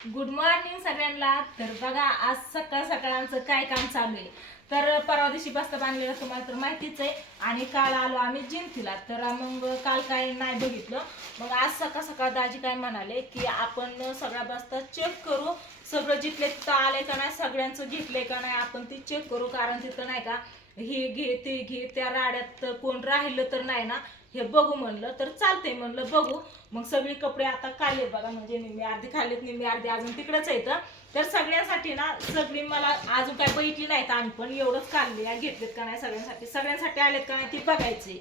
Good morning सगळ्यांना. तर बघा आज सकाळ सकाळ आमचं काय काम चालू आहे. तर परवा दिवशी बस्ता बांधलेला तुम्हाला तर माहितीच आहे. आणि काल आलो आम्ही जिंतीला. तर मग काल काय नाही बघितलं. मग आज सकाळ सकाळ दाजी काय म्हणाले की आपण सगळा बस्ता चेक करू, सगळं जिथले तिथं आले का नाही, सगळ्यांचं घेतलंय का नाही आपण ती चेक करू. कारण तिथं नाही का हे घे ते घे, त्या राड्यात कोण राहिलं तर नाही ना हे बघू म्हणलं. तर चालतंय म्हणलं बघू. मग सगळे कपडे आता काढले बघा, म्हणजे निम्मी अर्धी खाल्लेत, निम्मी अर्धी अजून तिकडेच आहेत. तर सगळ्यांसाठी ना सगळी मला अजून काय बघितली नाहीत आम्ही, पण एवढंच काढले. घेतलेत का नाही सगळ्यांसाठी आलेत का नाही ती बघायचे.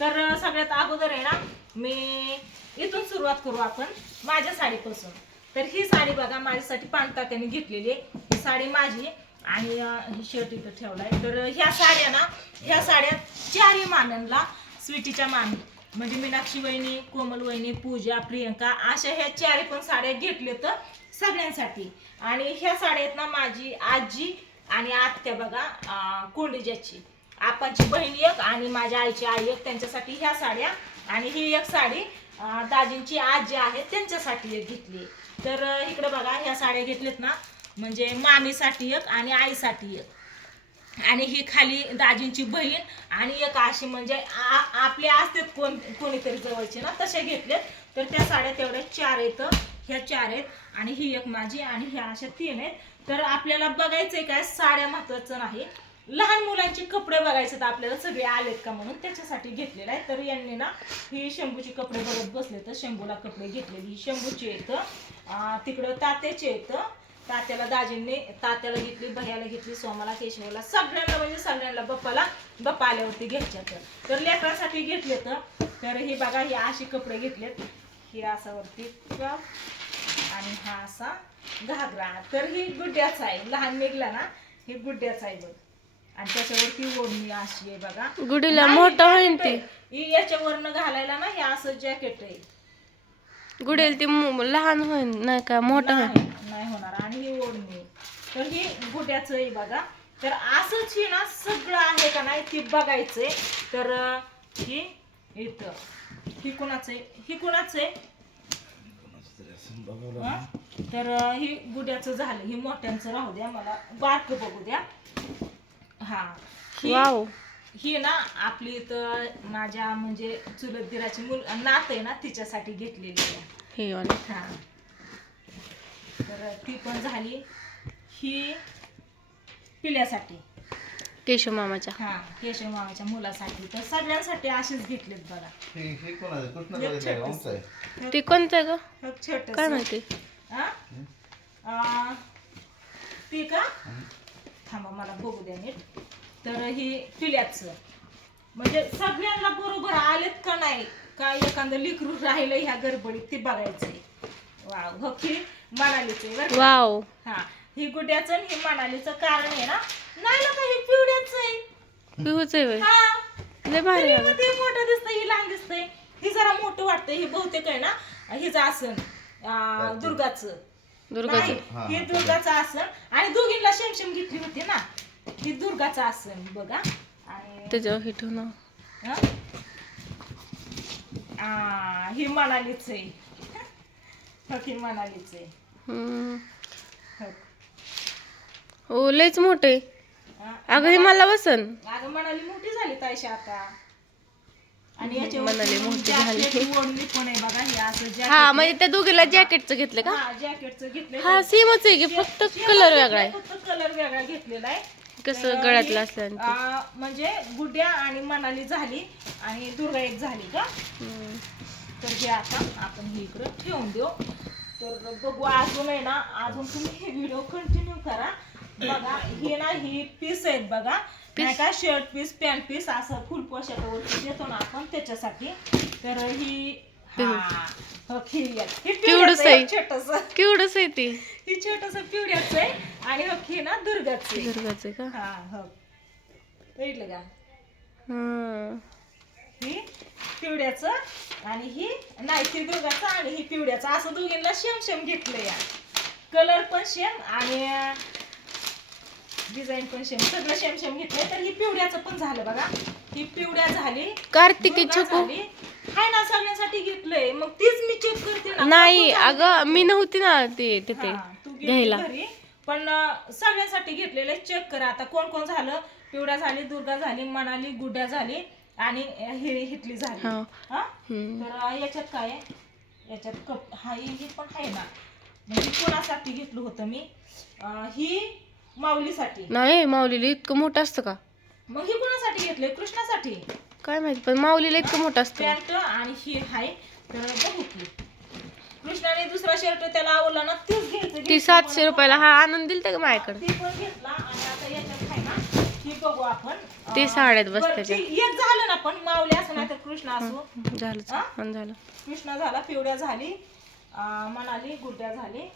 तर सगळ्यात अगोदर आहे ना मी इथून सुरुवात करू आपण माझ्या साडीपासून. तर ही साडी बघा माझ्यासाठी पाणतात्याने घेतलेली आहे. ही साडी माझी आणि ही शर्ट इथं ठेवलाय. तर ह्या साड्या चारही मानांना स्वीटीच्या मामी म्हणजे मीनाक्षी वहिनी, कोमल वहिनी, पूजा, प्रियंका अशा ह्या चारही पण साड्या घेतल्या तर सगळ्यांसाठी. आणि ह्या साड्या आहेत ना माझी आजी आणि आत्या बघा कोंडीजाची, आपाची बहीण एक आणि माझ्या आईची आई एक, त्यांच्यासाठी ह्या साड्या. आणि ही एक साडी दाजींची आजी आहे त्यांच्यासाठी एक घेतली. तर इकडे बघा ह्या साड्या घेतल्यात ना, म्हणजे मामीसाठी एक आणि आईसाठी एक. आणि ही खाली दाजींची बहीण आणि एक अशी म्हणजे आपले असतात कोणीतरी जवळचे ना तसे घेतलेत. तर त्या साड्या तेवढ्या चार आहेत, ह्या चार आहेत आणि ही एक माझी आणि ह्या अशा तीन आहेत. तर आपल्याला बघायचंय काय साड्या महत्वाचं नाही, लहान मुलांचे कपडे बघायचे तर आपल्याला सगळे आलेत का म्हणून त्याच्यासाठी घेतलेलं आहे. तर यांनी ना ही शंभूची कपडे बघत बसले तर शंभूला कपडे घेतलेली. ही शंभूची आहेत, तिकडं तात्याचे आहेत. तात्याला दाजींनी तात्याला घेतली, भैयाला घेतली, सोमाला, केशवला, सगळ्यांना म्हणजे सगळ्यांना बाप्पा आल्यावरती घ्यायच्यात. तर लेकरांसाठी घेतले. तर हे बघा हे असे कपडे घेतलेत. हे असा वरती टॉप आणि हा असा घागरा. तर ही गुड्ड्याचा आहे, लहान निघला ना हे गुड्ड्याचा आहे बघ. आणि त्याच्यावरती ओढणी अशी आहे बघा, गुडीला मोठं होईल ते. याच्यावरनं घालायला ना हे असं जॅकेट आहे. गुडेल ते लहान होईल नाही का मोठं होईल नाही होणार. आणि ही ओढणी, तर ही गुड्याचं आहे बघा. तर असंच ही ना सगळं आहे का नाही ती बघायचंय. तर ही इथं ही कुणाचं आहे, ही कुणाचं आहे. तर ही गुड्याचं झालं, ही मोठ्यांचं राहू द्या, मला बारक बघू द्या. हा वाव. ही ना आपली इथं माझ्या म्हणजे चुलत दिराची नात आहे ना तिच्यासाठी घेतलेली आहे हे वाले. हा. तर ती पण झाली. ही पिल्यासाठी, केशव मामाच्या. हा केशव मामाच्या मुलासाठी. तर सगळ्यांसाठी अशीच घेतलेत बघा. ते कोणतं आहे ग छोट काय माहिती. ती का थांबा मला बघू द्या नीट. तर ही पिल्याचं म्हणजे सगळ्यांना बरोबर आलेत का नाही, का एखादं लिकरू राहिलं ह्या गडबडीत ते बघायचंय. वाव ही मनालीच आहे बरं. वाव. हा ही गुड्याचं आणि ही मनालीचं कारण आहे ना, नाही ना हे पिवड्याचं आहे. पिहूच आहे हा लय भारी आहे. ते मोठं दिसतंय, ही लहान दिसतंय. ही जरा मोठं वाटतंय. ही बहुतेक आहे ना हिचं आसन दुर्गाचं. हे दुर्गाचं आसन. आणि दोघींना शेमशेम घेतली होती ना, ही दुर्गाचं आसन बघा. आणि त्याच्यावर हे ठेवून ही मनालीच आहे. ही मनालीच आहे. हो लयच मोठं आहे. अगं हे मला बसन. अगं मनाली मोठी झाली तायशा आता. आणि मनाली मोठी झाली. ओढणी पण आहे बघा. हे असं हा म्हणजे त्या दोघीला जॅकेटचं घेतलं का. हा जॅकेटचं घेतलं. हा सेमच आहे की फक्त कलर वेगळा आहे. फक्त कलर वेगळा घेतलेला आहे. कसं गळ्यातलं असलं म्हणजे गुड्या आणि मनाली झाली आणि दुर्गा एक झाली का. तर हे आता आपण हे इकडं ठेवून देऊ. तर बघू अजून आहे ना, अजून तुम्ही हे व्हिडिओ कंटिन्यू करा बघा. हे ना ही पीस आहेत बघा, नाही का शर्ट पीस, पॅन्ट पीस असं फुल पोशाखावरती देतो ना आपण त्याच्यासाठी. तर ही केवढंच आहे केवढंच आहे ती. ही छोटस पिवड्याचं आहे आणि ही ना दुर्गाचं दुर्गाचं का. हा हो बघितलं का. ही पिवड्याचं आणि ही नाही ती दुर्गाचं आणि ही पिवड्याचं असं दोघींना शेम घेतलं या. कलर पण शेम आणि डिझाईन पण शेम, सगळं शेम घेतलंय. तर ही पिवड्याचं पण झालं बघा. ही पिवड्या झाली, कार्तिकी दुर्गा छकू झाली. हाय ना सगळ्यांसाठी घेतलंय, मग तीच मी चेक करते ना. नाही कोण झाली? अगं मी नव्हती ना ते तिथे हा, तू घेतली घ्यायला. घरी, पण सगळ्यांसाठी घेतलेले चेक कर आता कोण कोण झालं. पिवड्या झाली, दुर्गा झाली, मनाली, गुड्या झाली आणि हिटली झाली. हा. हा तर याच्यात काय आहे, याच्यात कप ही पण आहे ना. म्हणजे कोणासाठी घेतलं होतं मी, ही माऊलीसाठी. नाही माऊलीला इतकं मोठं असतं का? मग ही कोणासाठी घेतले, कृष्णासाठी काय माहिती, पण माऊलीला इतकं मोठं असतं का? पॅन्ट आणि ही हाय. तर बघू की कृष्णाने दुसरा शर्ट त्याला आवडला ना, तीच घ्यायचं. ती 700 रुपयाला हा आणून दिल का माझ्याकडे? ती पण घेतला. आणि आता याच्यात आहे ना, ही बघू आपण. ती साड्यात बस बरं, त्याच्या. ती एक झालं ना, पण माऊली असं नाही तर कृष्ण असो. झालं हा? झालं. कृष्णा झाला, पिवड्या झाली, मनाली, गुड्या झाली.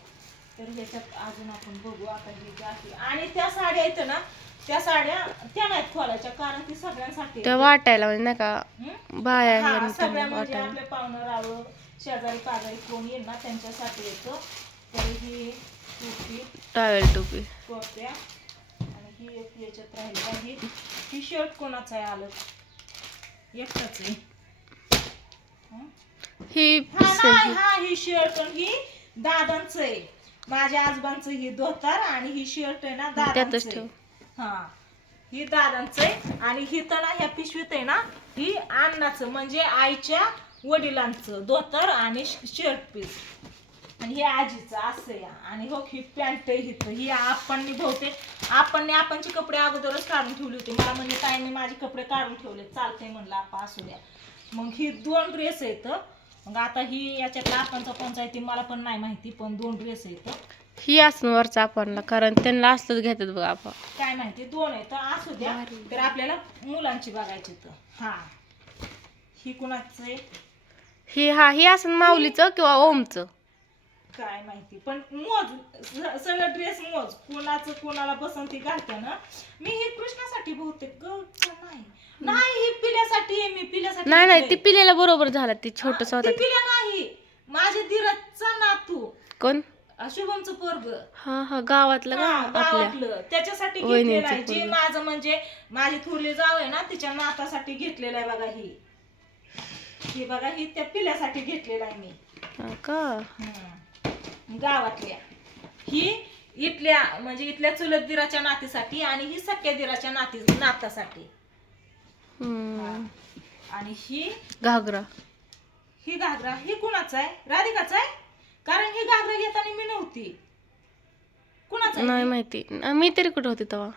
तर ह्याच्यात अजून आपण बघू आता ही जाती. आणि त्या साड्या आहेत ना, त्या साड्या त्या नाहीत खोलायच्या, कारण ती सगळ्यांसाठी त्या आहे. वाटायला म्हणजे नाही का हं? बाया हा, ह्या सगळ्या त्यांना म्हणजे वाटायला. आपले पाहुणं रावं, शेजारी पाजारी कोण येईल ना त्यांच्यासाठी येतं. तर ही टोपी, टावेल टोपी. टोप्या आणि ही एक याच्यात राहील का, ही शर्ट कोणाचं आहे आलं, एकटाच आहे. हं? ही ही शर्ट पण ही दादांचं आहे. माझ्या आजोबांचं ही धोतर आणि ही शर्ट आहे ना त्यातच दादांचं ठेव. आहे. हा, ही दादांचं आहे. आणि ही तर ना ह्या पिशवीत आहे ना, ही अण्णाचं म्हणजे आईच्या वडिलांचं धोतर आणि शर्ट पीस. आणि हे आजीचं असं या. आणि हो ही पॅन्ट हिथं ही आपण बहुतेक आपणची कपडे अगोदरच काढून ठेवली होती. मला म्हणले ताई मी माझे कपडे काढून ठेवले, चालतंय म्हणलं आपा असू द्या. मग ही 2 ड्रेस आहेत. मग आता ही याच्यातला आपणचा कोणचा आहे ती मला पण नाही माहिती, पण 2 ड्रेस आहेत. ही असं वरचा आपणला, कारण त्यांना असलंच घेतात बघा आपण. काय माहिती 2 आहेत, असू द्या. तर आपल्याला मुलांची बघायची तर हा, ही कुणाचं आहे ही असं माऊलीचं किंवा ओमचं. काय माहिती, पण मोज सगळं ड्रेस मोज कोणाचं कोणाला पसंती घालते ना. मी हे कृष्णासाठी बहुतेक नाही ही पिल्यासाठी आहे. मी पिल्यासाठी नाही ती घेतलंय. पिलेला बरोबर झाला, ती छोटस ती होता. पिल्या नाही, माझ्या धीरजचा नातू कोण? शुभमचं पोरग. हा गावातलं का हा, आपल्या? गावातलं त्याच्यासाठी वहिनीचं घेतलेलं आहे. जे पोरगं. माझं म्हणजे माझी थोरली जाव आहे ना, तिच्या नातासाठी घेतलेलं आहे बघा. ही बघा, ही त्या पिल्यासाठी घेतलेलं आहे मी. हा का? गावातल्या ही इथल्या म्हणजे इथल्या चुलत दिराच्या नातीसाठी आणि ही सख्या दिराच्या नातासाठी. आणि ही घागरा. घागरा ही कुणाचा आहे, राधिकाचा आहे. कारण ही घागरा घेताना मी नव्हती. कुणाचा नाही आहे? माहिती, मी तरी कुठं होती तेव्हा.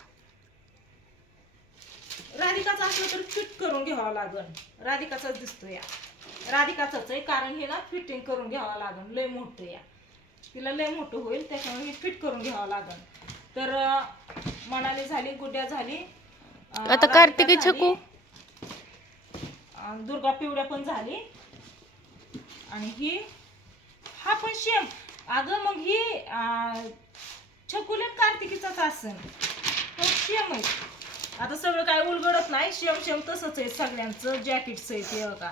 राधिकाचा असलं तर फिट करून घ्यावा लागल. राधिकाचाच दिसतो या, राधिकाचाच आहे. कारण हे ना फिटिंग करून घ्यावं लागल, लय मोठं या, तिला लय मोठं होईल त्याच्यामुळे हे फिट करून घ्यावं लागल. तर मनाली झाली, गुड्या झाली, आता कार्तिकी छकू, दुर्गा पिवड्या पण झाली. आणि ही हा पण शेम. अगं मग ही छकुले कार्तिकीचाच असेल, शेम आहे. आता सगळं काय उलगडत नाही, शेम तसंच आहे सगळ्यांचं. जॅकेटच आहे ते बघा,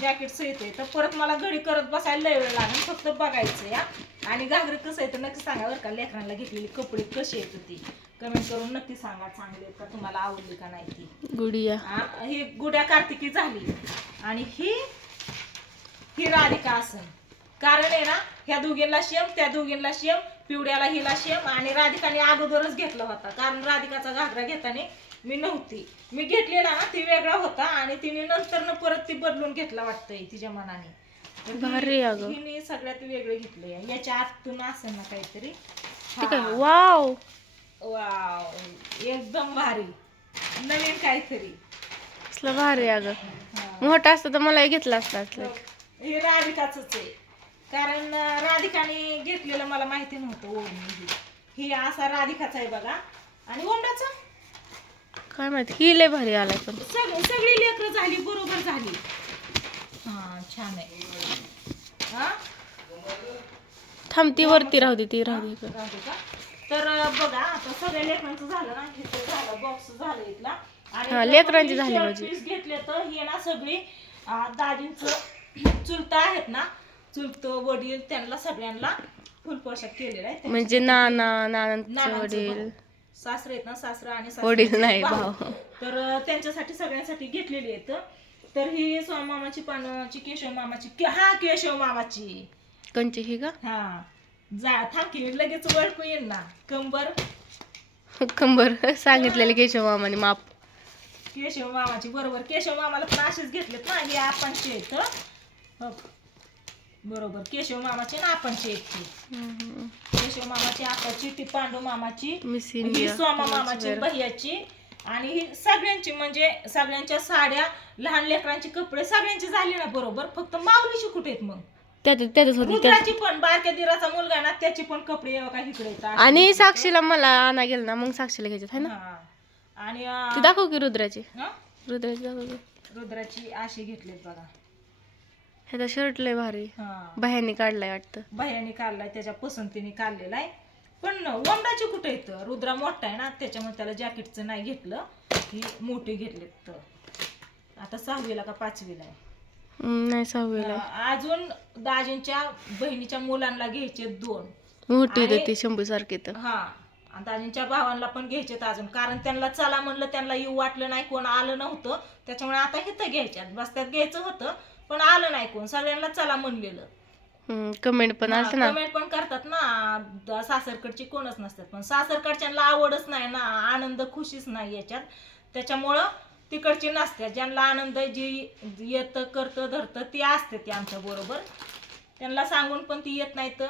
जॅकेटच येते. तर परत मला घडी करत बसायला लय वेळ लागेल, फक्त बघायचं या. आणि घागरे कसं आहे तर नक्की सांगा बरं का, लेकरांना घेतलेली कपडे कसे आहेत ती कमेंट करून नक्की सांगा. चांगले आहेत का, तुम्हाला आवडली का नाही ती. गुडिया. ही गुड्या कार्तिकी झाली. आणि ही राधिका असेल. कारण आहे ना, ह्या दोघींना शेम, त्या दोघींना शेम, पिवड्याला हिला शेम. आणि राधिकाने अगोदरच घेतला होता, कारण राधिकाचा घागरा घेताना मी नव्हती. मी घेतलेला ना ती वेगळा होता आणि तिने नंतर परत ती बदलून घेतला वाटतंय तिच्या मनाने. भारी अगं. हिने सगळ्यात वेगळे घेतले. याच्या आतून असेल ना काहीतरी. वाव वाव, एकदम भारी, नवीन काहीतरी. असलं भारी अगं. मोठं असतं तर मला घेतलं असतं. हे राधिकाचंच आहे, कारण राधिकाने घेतलेलं मला माहिती नव्हतं. ओढणी ही असा राधिकाचा आहे बघा. आणि ओंडाचा काय माहिती, ही लय भारी आलाय. पण सगळी लेकरं झाली, बरोबर झाली. हा, छान आहे. हा, थांब ती वरती राहू दे, ती राहू दे. राहू दे का? तर बघा आता सगळ्या लेकरांचं झालं ना, हे झालं बॉक्स झालं इथला. आणि लेकरांची झाली माझी. पीस घेतले तर हे ना सगळी दाजींचं चुलता आहेत ना, चुलत वडील त्यांना सगळ्यांना फुल पोशाख केलेला आहे. म्हणजे नानांचे वडील सासरे आहेत ना, सासरा आणि वडील सासऱ्याचे नाही भाऊ. भाऊ. तर त्यांच्यासाठी सगळ्यांसाठी घेतलेली आहेत. तर ही स्वामी मामाची पानाची, केशव मामाची, केशव मामाची. कंची ही का हा जा थांबी लगेच ओळखू येईल ना. कंबर सांगितलेले केशव मामाने माप. केशव मामाची बरोबर. केशव मामाला पण असेच घेतलेत ना, हे आपणचे आहेत. हो. बरोबर, केशव मामाचे ना आपणचे आहेत ते. केशव मामाची, आपाची, ती पांडू मामाची, मिस ही इंडिया स्वामा मामाची, भैयाची, आणि ही सगळ्यांची, म्हणजे सगळ्यांच्या साड्या, लहान लेकरांची कपडे सगळ्यांची झाली ना बरोबर. फक्त माऊलीची कुठे आहेत मग? त्यातच होती रुद्राची पण, बारक्या दिराचा मुलगा आहे ना, त्याची पण कपडे का इकडे येतात. आणि साक्षीला मला आणा गेल ना, मग साक्षीला घ्यायच्यात है ना. हा. आणि ती दाखव की रुद्राची. हा? रुद्राची दाखव की. रुद्राची अशी घेतलीत बघा. ह्याचा शर्ट लय भारी, हा, बाह्यांनी काढलाय वाटतं. भैयाने काढलाय, त्याच्या पसंतीने काढलेला आहे. पण वमडाची कुठे येतं? रुद्रा मोठा आहे ना, त्याच्यामुळे त्याला जॅकेटचं नाही घेतलं, ही मोठी घेतलीत. तर आता 6वीला का 5वीला आहे. नाही 6वीला. अजून दाजींच्या बहिणीच्या मुलांना घ्यायचे 2. मोठी आणि- होती ती शंभू सारखी तर. हा, आणि दाजींच्या भावांना पण घ्यायचेत अजून, कारण त्यांना चला म्हणलं, त्यांना येऊ वाटलं नाही, कोण आलं नव्हतं, त्याच्यामुळे आता इथं घ्यायच्यात. बस्त्यात घ्यायचं होतं पण आलं नाही कोण, सगळ्यांना चला म्हणलेलं. कमेंट पण आलत ना. कमेंट पण करतात ना, सासरकडची कोणच नसतात, पण सासरकडच्यांना आवडच नाही ना, आनंद खुशीच नाही याच्यात, त्याच्यामुळं तिकडची नसते. ज्यांना आनंद जी येतं, करतं, धरतं, ती असते ती आमच्या बरोबर. त्यांना सांगून पण ती येत नाही, तर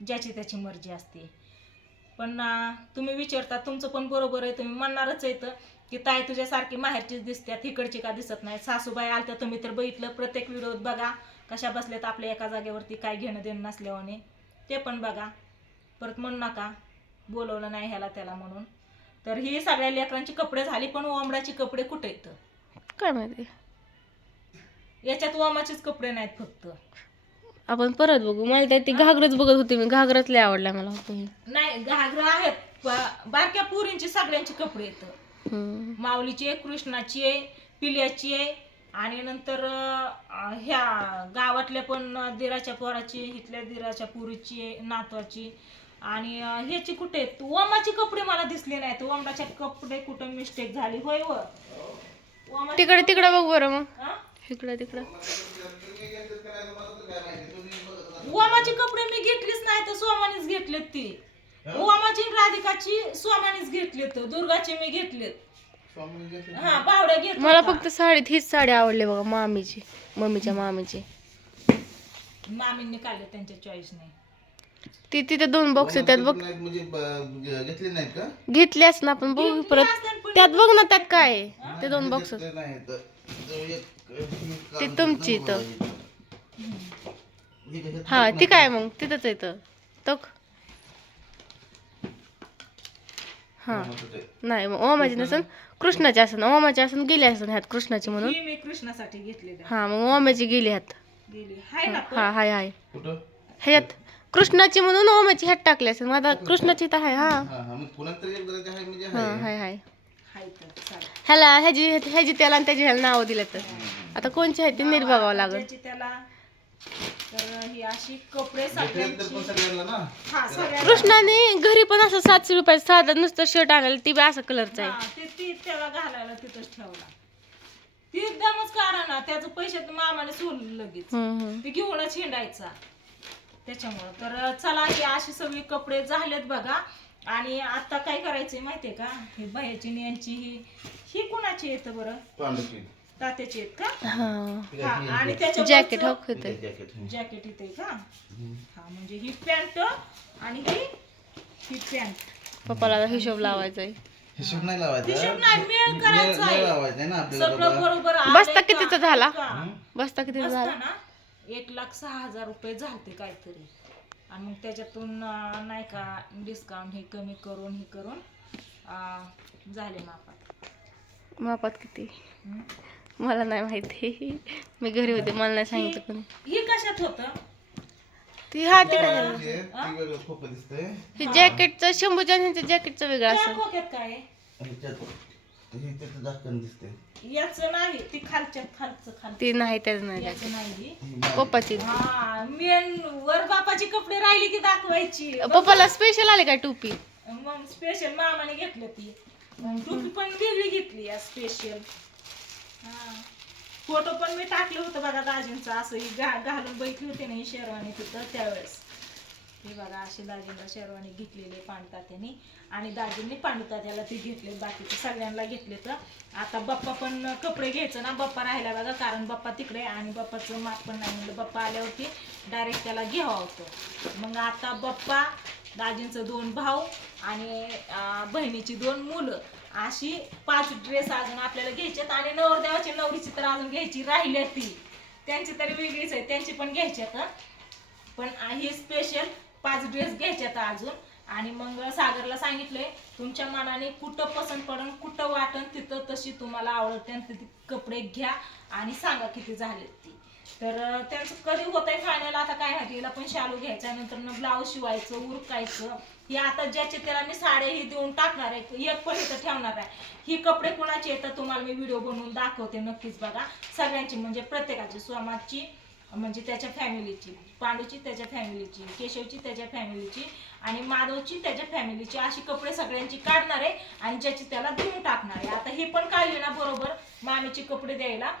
ज्याची त्याची मर्जी असते. पण तुम्ही विचारता, तुमचं पण बरोबर आहे, तुम्ही म्हणणारच आहे की ताई तुझ्यासारखी माहेरचीच दिसते, तिकडची का दिसत नाही. सासूबाई आलत्या, तुम्ही तर बघितलं, प्रत्येक व्हिडिओत बघा कशा बसल्यात आपल्या एका जागेवरती, काय घेणं देणं नसल्यावाने, ते पण बघा. परत म्हणू नका बोलवलं नाही ह्याला त्याला म्हणून. तर ही सगळ्या लेकरांची कपडे झाली, पण ओमडाची कपडे कुठे आहेत? काय माहिती, याच्यात ओमाचेच कपडे नाहीत फक्त. आपण परत बघू. मला तर ती घागरच बघत होती मी, घागरच लय आवडला मला. नाही, घागरा आहेत, बारक्या पुरींची सगळ्यांची कपडे येतं. माऊलीची आहे, कृष्णाची आहे, पिल्याची आहे, आणि नंतर ह्या गावातल्या पण दिराच्या पोराची, इथल्या दिराच्या पुरीची आहे, नातवाची. आणि ह्याची कुठे आहेत? ओमाची कपडे मला दिसले नाहीत. ओमडाचे कपडे कुठं मिस्टेक झाली होय व? तिकडे तिकडे बघ बरं मग. हा? इकडं तिकडं ओमाचे कपडे मी घेतलीच नाही, तर सोमानीच घेतलेत. ती ओमाची, राधिकाची सोमानीच घेतलेत, दुर्गाची मी घेतलेत. हा, बावड्या घेत मला फक्त साडीत हीच साडी आवडली बघा, मामीची, मम्मीच्या मामीची. मामींनी काढले, त्यांच्या चॉईस नाही. ती तिथे 2 बॉक्स आहेत, त्यात बघ. घेतले नाहीत का? घेतल्यास ना आपण बघू परत. त्यात बघ ना, त्यात काय आहे ते 2 बॉक्स. ती तुमची तर. हा, ती काय मग तिथंच आहे तर. हा, नाही मग ओमाची नसन, कृष्णाची असन. ओमाची असन गेली असन ह्यात कृष्णाची म्हणून. ही मी कृष्णासाठी घेतलेली हा, मग ओमाची गेली ह्यात. गेली हाय ना पण. हा, हाय ह्यात कृष्णाची म्हणून ओमाची ह्यात टाकली असेल. माझा कृष्णाची तर आहे. हा, हाय हाय तर चालेल. ह्याला ह्याची त्याला आणि त्याची ह्याला नाव दिलं तर. आता कोणची आहे ती नीट बघावं लागेल. ज्याची त्याला. तर ही अशी कपडे सगळ्यांची. हा, सगळ्या. कृष्णाने घरी पण असं 700 रुपयाचं साधं नुसतं शर्ट आणायला, ती बी असं कलरचं आहे. हा, ती त्याला घालायला तिथंच ठेवला. ती एकदमच काढा ना, त्याचं पैसे मामाने सोडलं लगेच. ते घेऊनच हिंडायचा त्याच्यामुळं. तर चला, ही अशी सगळी कपडे झालेत बघा. आणि आता काय करायचंय माहितीये का? ही बाह्याची आणि यांची ही कुणाची येतं बरं? तात्याची आहेत का? हा, आणि त्याच्या जॅकेट हो होते. जॅकेट इथे का? हा, म्हणजे ही पॅन्ट आणि ही पॅन्ट. पप्पाला हिशोब लावायचा आहे. हिशोब नाही लावायचा, हिशोब नाही, मेळ करायचा आहे. लावायचा ना आपल्याला. सगळं बरोबर आलंय बस्ता का? कितीचा झाला? का? बस्ता किती बस्ता झाला? ना 1,06,000 रुपये झालते काहीतरी. आणि मग त्याच्यातून नाही का डिस्काउंट हे कमी करून हे करून झाले मापात किती मला नाही माहिती. मी घरी होते, मला नाही सांगितलं कोणी. हे कशात होतं? ती हा तिकडे ती वेगळं खोकं दिसतंय. हे जॅकेटचं, शंभूच्या ह्यांचं जॅकेटचं वेगळं त्या असं. खोक्यात काय आहे? हे त्याचं झाकण दिसतंय. याचं नाही, ती खालचं ती नाही, त्याचं नाही याचं जॅकेट. नाही. पप्पाची. हा, मेन वर बापाची कपडे राहिली की दाखवायची. पप्पाला स्पेशल आले काय टोपी? मग स्पेशल मामाने घेतलं ती टोपी पण वेगळी घेतली स्पेशल. हा फोटो पण मी टाकलं होतं बघा दाजींचं, असं ही घालून बघितली होती ना ही शेरवानी तिथं त्यावेळेस. हे बघा अशी दाजींना शेरवानी घेतलेली पांडुतात्याने आणि दाजींनी पांडुतात्याला ती घेतले, बाकीचे सगळ्यांना घेतले. तर आता बाप्पा पण कपडे घ्यायचं ना, बाप्पा राहिला बघा कारण बाप्पा तिकडे आणि बाप्पाचं माप पण नाही म्हणलं, बाप्पा आल्यावरती डायरेक्ट त्याला घ्यावं होतं. मग आता बाप्पा, दाजींचं 2 भाऊ आणि बहिणीची 2 मुलं अशी 5 ड्रेस अजून आपल्याला घ्यायच्यात आणि नवरदेवाची नवरीची तर अजून घ्यायची राहिली ती, त्यांची तरी वेगळीच आहे, त्यांची पण घ्यायच्यात. पण ही स्पेशल 5 ड्रेस घ्यायच्यात अजून. आणि मग सागरला सांगितलंय तुमच्या मनाने कुठं पसंत पडन, कुठं वाटन तिथं तशी तुम्हाला आवडते ती कपडे घ्या आणि सांगा किती झालेत ती. तर त्यांचं कधी होतंय फायनल आता काय माहिती. हिला पण शालू घ्यायचा, नंतर ब्लाऊज शिवायचं, उरकायचं. हे आता ज्याचे त्याला मी साड्याही देऊन टाकणार आहे, एक पण इथं ठेवणार आहे. ही कपडे कुणाचे येतात तुम्हाला मी व्हिडिओ बनवून दाखवते, नक्कीच बघा. सगळ्यांची म्हणजे प्रत्येकाची, सोमाची म्हणजे त्याच्या फॅमिलीची, पांडूची त्याच्या फॅमिलीची, केशवची त्याच्या फॅमिलीची आणि माधवची त्याच्या फॅमिलीची, अशी कपडे सगळ्यांची काढणार आहे आणि ज्याची त्याला देऊन टाकणार आहे. आता ही पण काढली ना बरोबर मामीची कपडे द्यायला.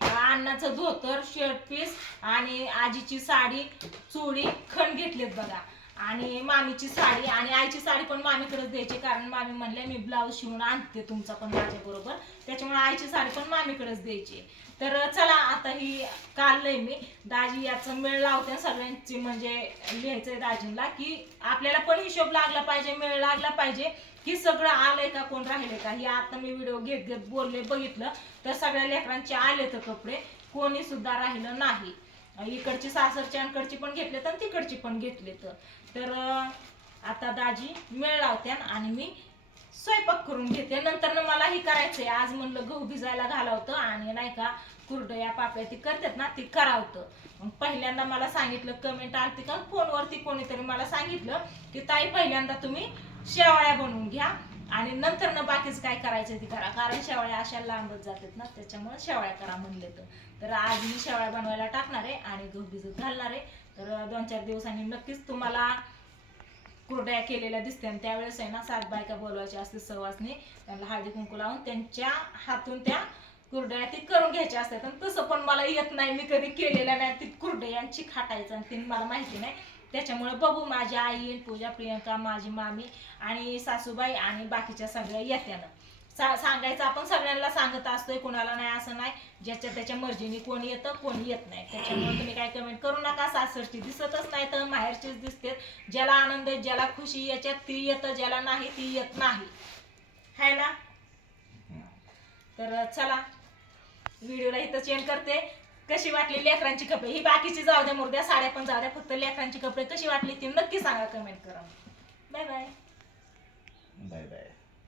अण्णाचं धोतर, शर्ट पीस आणि आजीची साडी, चुडी, खण घेतलेत बघा. आणि मामीची साडी आणि आईची साडी पण मामीकडेच द्यायची कारण मामी म्हणले मी ब्लाऊज शिवून आणते तुमचा पण माझ्या बरोबर, त्याच्यामुळे आईची साडी पण मामीकडेच द्यायची. तर चला आता ही काढलंय मी. दाजी याचं मेळ लावते सगळ्यांची, म्हणजे लिहायचंय दाजींना की आपल्याला पण हिशोब लागला पाहिजे, मेळ लागला पाहिजे की सगळं आलंय का, कोण राहिले का. हे आता मी व्हिडिओ घेत घेत बोलले, बघितलं तर सगळ्या लेकरांचे आले तर कपडे, कोणी सुद्धा राहिलं नाही. इकडची सासरची आणकडची पण घेतले तर तिकडची पण घेतले. तर आता दाजी मेळ लावत्या आणि मी स्वयंपाक करून घेते. नंतर मला ही करायचंय, आज म्हणलं गहू भिजायला घालावतं आणि नाही का कुरडया पापड्या ती करतात ना ती करावतं. मग पहिल्यांदा मला सांगितलं, कमेंट आलती का फोनवरती कोणीतरी मला सांगितलं की ताई पहिल्यांदा तुम्ही शेवाळ्या बनवून घ्या आणि नंतर ना बाकीच काय करायचं ती करा, कारण शेवाळ्या अशा लांबच जातात ना, त्याच्यामुळे शेवाळ्या करा म्हणले. तर आज मी शेवाळ्या बनवायला टाकणार आहे आणि गहू भिजत घालणार आहे. तर 2-4 दिवसांनी नक्कीच तुम्हाला कुरड्या केलेल्या दिसते. आणि त्यावेळेस आहे ना 7 बायका बोलवायच्या असते सहवासनी, त्यांना हळदी कुंकू लावून त्यांच्या हातून त्या कुरड्या ती करून घ्यायच्या असतात. आणि तसं पण मला येत नाही, मी कधी केलेल्या नाही ती कुरड्यांची खाटायचं आणि ती मला माहिती नाही. त्याच्यामुळे बघू माझी आई, पूजा, प्रियंका, माझी मामी आणि सासूबाई आणि बाकीच्या सगळ्या येत्यानं सांगायचं. आपण सगळ्यांना सांगत असतोय, कुणाला नाही असं नाही, ज्याच्या त्याच्या मर्जीने कोणी येतं कोणी येत नाही. त्याच्यामुळे तुम्ही काय कमेंट करू नका. सासरची दिसतच नाही तर माहेरचीच दिसते. ज्याला आनंद आहे, ज्याला खुशी याच्यात ती येतं, ज्याला नाही ती येत नाही, है ना. तर चला व्हिडिओला इथं चेंज करते. कशी वाटली लेकरांची कपडे, ही बाकीची जाऊ द्या, मुर्द्या साड्या पण जाऊ द्या, फक्त लेकरांची कपडे कशी वाटली ती नक्की सांगा कमेंट करा. Bye bye. Bye bye.